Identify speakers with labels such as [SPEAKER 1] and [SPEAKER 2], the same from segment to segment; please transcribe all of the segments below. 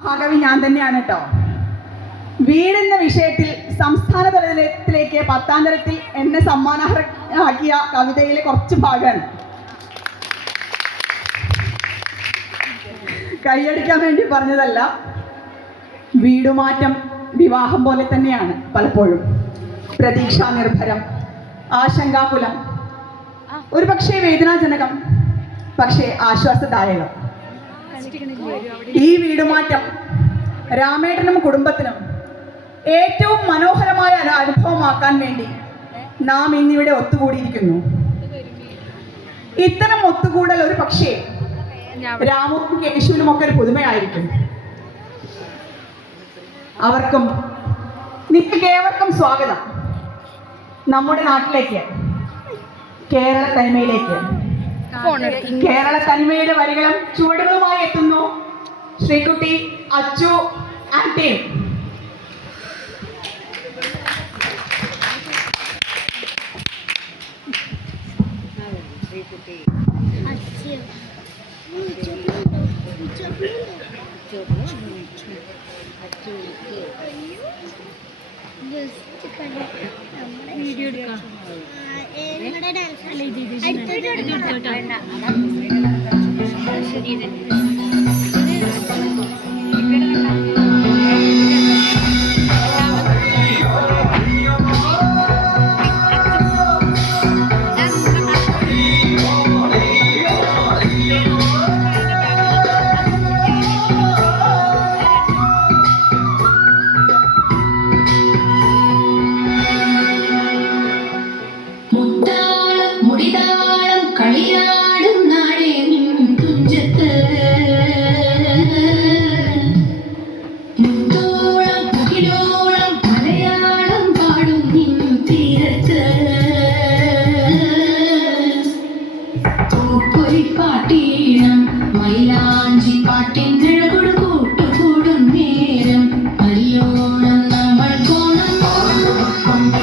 [SPEAKER 1] മഹാകവി ഞാൻ തന്നെയാണ് കേട്ടോ വീടെന്ന വിഷയത്തിൽ സംസ്ഥാന തലത്തിലേക്ക് പത്താം തരത്തിൽ എന്നെ സമ്മാനാർഹാക്കിയ കവിതയിലെ കുറച്ച് ഭാഗമാണ് കൈയടിക്കാൻ വേണ്ടി പറഞ്ഞതല്ല വീടുമാറ്റം വിവാഹം പോലെ തന്നെയാണ് പലപ്പോഴും. പ്രതീക്ഷാ നിർഭരം ആശങ്കാകുലം ഒരു പക്ഷേ വേദനാജനകം പക്ഷേ ആശ്വാസദായകം. ഈ വീടുമാറ്റം രാമേട്ടനും കുടുംബത്തിനും ഏറ്റവും മനോഹരമായ അനുഭവമാക്കാൻ വേണ്ടി നാം ഇന്നിവിടെ ഒത്തുകൂടിയിരിക്കുന്നു. ഇത്തരം ഒത്തുകൂടൽ ഒരു പക്ഷേ രാമുക്കും കേശുവിനും ഒക്കെ ഒരു പുതുമയായിരിക്കും. അവർക്കും നിങ്ങൾക്കേവർക്കും സ്വാഗതം. നമ്മുടെ നാട്ടിലേക്ക് കേരള തനിമയിലേക്ക്. കേരള തനിമയുടെ വരികളും ചുവടുകളുമായി എത്തുന്നു. Sreekutty Achu and team
[SPEAKER 2] video എടുക്കാം
[SPEAKER 3] മുത്താളം പൂപ്പൊലിപ്പാട്ടീണം മൈലാഞ്ചി പാട്ടിൻ നിഴകൊടു കൂട്ടുകൂടും നേരം. നല്ലോണം നമ്മൾ കോണം പാടത്തെ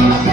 [SPEAKER 3] Thank you.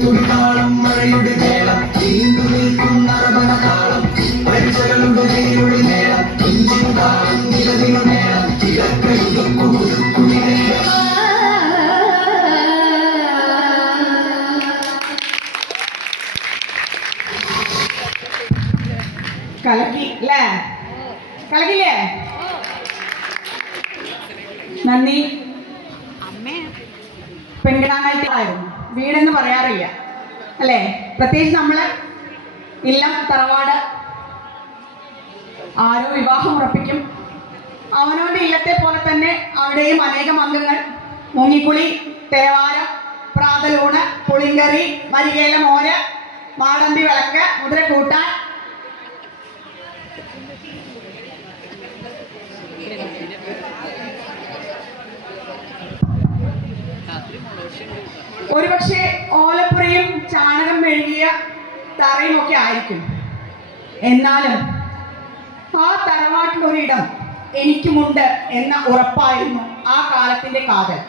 [SPEAKER 4] തുടിതാളം മഴയുടെ മേളം നീണ്ടു നിൽക്കുന്ന അറബണതാളം പരിചകളുടെ വേരുടെ മേളം ഇഞ്ചിൻ താളം നിലവിനു മേളം കിഴക്കയുടുക്കുമുടുക്കുടി നേരം
[SPEAKER 1] കലക്കി അല്ലേ കലക്കില്ലേ? നന്ദി. പെൺകിടാനായിട്ടായിരുന്നു വീടെന്ന് പറയാറില്ല. അല്ലേ? പ്രത്യേകിച്ച് നമ്മൾ ഇല്ലം തറവാട് ആരോ വിവാഹം ഉറപ്പിക്കും. അവനവന്റെ ഇല്ലത്തെ പോലെ തന്നെ അവിടെയും അനേകം അംഗങ്ങൾ. മുങ്ങിക്കുളി തേവാരം പ്രാതലൂണ് പുളിങ്കറി മരികേല മോര് മാടമ്പി വിളക്ക് മുതിര കൂട്ടാൻ ഒരുപക്ഷെ ഓലപ്പുറയും ചാണകം മെഴുകിയ തറയും ഒക്കെ ആയിരിക്കും. എന്നാലും ആ തറവാട്ടിലൊരിടം എനിക്കുമുണ്ട് എന്ന ഉറപ്പായിരുന്നു ആ കാലത്തിന്റെ കാതൽ.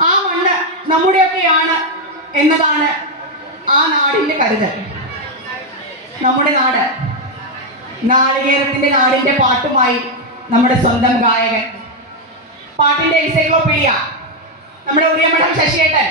[SPEAKER 1] ആ മണ്ണ് നമ്മുടെയൊക്കെയാണ് എന്നതാണ് ആ നാടിന്റെ കരുതൽ. നമ്മുടെ നാട് നാളികേരത്തിന്റെ നാടിന്റെ പാട്ടുമായി നമ്മുടെ സ്വന്തം ഗായകൻ. പാട്ടിന്റെ എൻസൈക്ലോപീഡിയ നമ്മുടെ ഉറിയമ്മടം ശശിയേട്ടൻ.